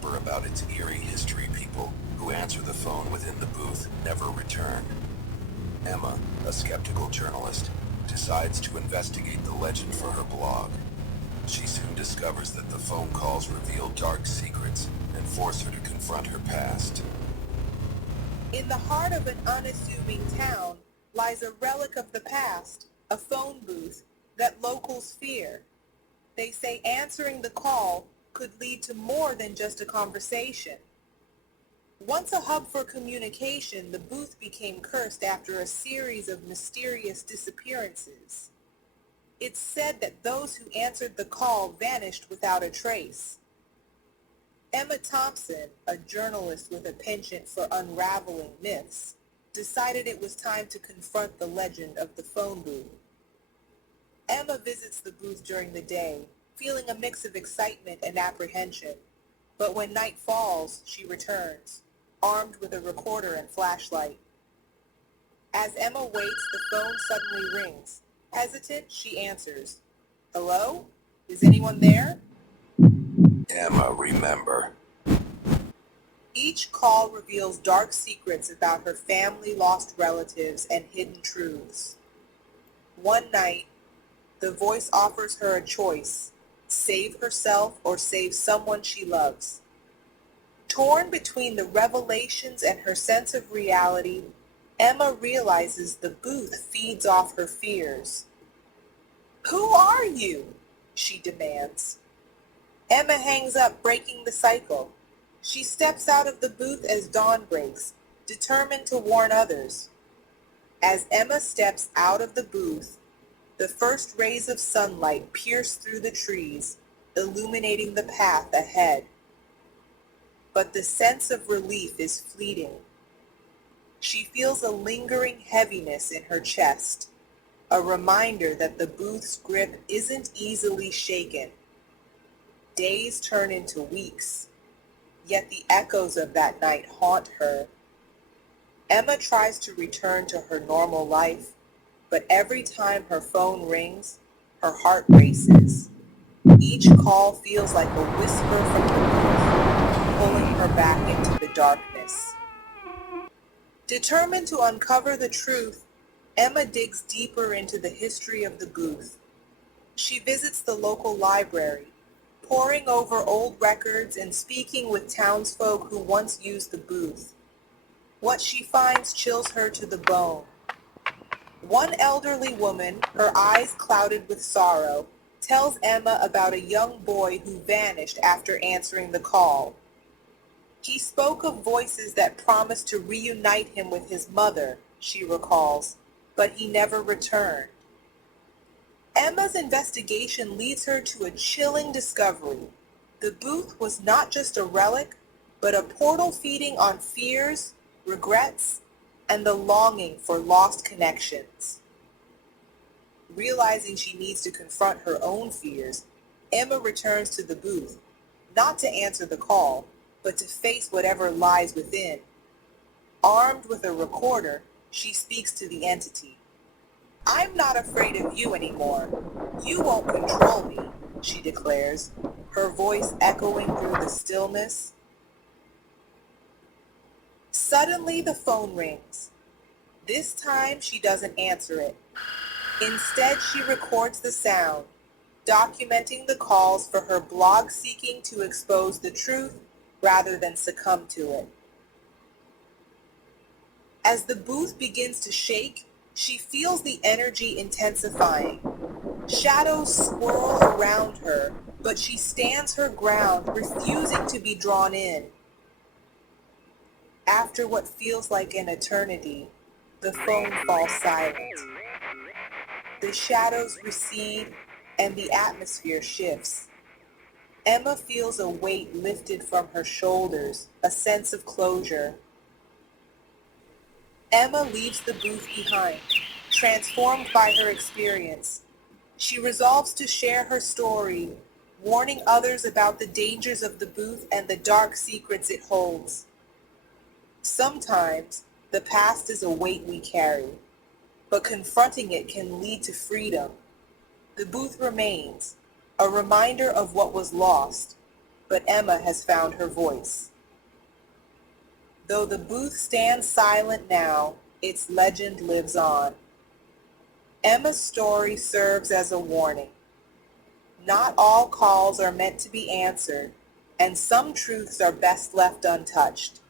whisper about its eerie history. People who answer the phone within the booth never return. Emma, a skeptical journalist, decides to investigate the legend for her blog. She soon discovers that the phone calls reveal dark secrets and force her to confront her past. In the heart of an unassuming town lies a relic of the past, a phone booth that locals fear. They say answering the call could lead to more than just a conversation. Once a hub for communication, the booth became cursed after a series of mysterious disappearances. It's said that those who answered the call vanished without a trace. Emma Thompson, a journalist with a penchant for unraveling myths, decided it was time to confront the legend of the phone booth. Emma visits the booth during the day, feeling a mix of excitement and apprehension. But when night falls, she returns, armed with a recorder and flashlight. As Emma waits, the phone suddenly rings. Hesitant, she answers. "Hello? Is anyone there?" Emma, remember. Each call reveals dark secrets about her family, lost relatives, and hidden truths. One night, the voice offers her a choice: save herself or save someone she loves. Torn between the revelations and her sense of reality, Emma realizes the booth feeds off her fears. "Who are you?" she demands. Emma hangs up, breaking the cycle. She steps out of the booth as dawn breaks, determined to warn others. As Emma steps out of the booth, the first rays of sunlight pierce through the trees, illuminating the path ahead. But the sense of relief is fleeting. She feels a lingering heaviness in her chest, a reminder that the booth's grip isn't easily shaken. Days turn into weeks, yet the echoes of that night haunt her. Emma tries to return to her normal life, but every time her phone rings, her heart races. Each call feels like a whisper from the booth, pulling her back into the darkness. Determined to uncover the truth, Emma digs deeper into the history of the booth. She visits the local library, poring over old records and speaking with townsfolk who once used the booth. What she finds chills her to the bone. One elderly woman, her eyes clouded with sorrow, tells Emma about a young boy who vanished after answering the call. He spoke of voices that promised to reunite him with his mother, she recalls, but he never returned. Emma's investigation leads her to a chilling discovery. The booth was not just a relic, but a portal feeding on fears, regrets, and the longing for lost connections. Realizing she needs to confront her own fears, Emma returns to the booth, not to answer the call, but to face whatever lies within. Armed with a recorder, she speaks to the entity. "I'm not afraid of you anymore. You won't control me," she declares, her voice echoing through the stillness. Suddenly the phone rings. This time she doesn't answer it. Instead, she records the sound, documenting the calls for her blog seeking to expose the truth rather than succumb to it. As the booth begins to shake, she feels the energy intensifying. Shadows swirl around her, but she stands her ground, refusing to be drawn in. After what feels like an eternity, the phone falls silent. The shadows recede and the atmosphere shifts. Emma feels a weight lifted from her shoulders, a sense of closure. Emma leaves the booth behind, transformed by her experience. She resolves to share her story, warning others about the dangers of the booth and the dark secrets it holds. Sometimes, the past is a weight we carry, but confronting it can lead to freedom. The booth remains, a reminder of what was lost, but Emma has found her voice. Though the booth stands silent now, its legend lives on. Emma's story serves as a warning. Not all calls are meant to be answered, and some truths are best left untouched.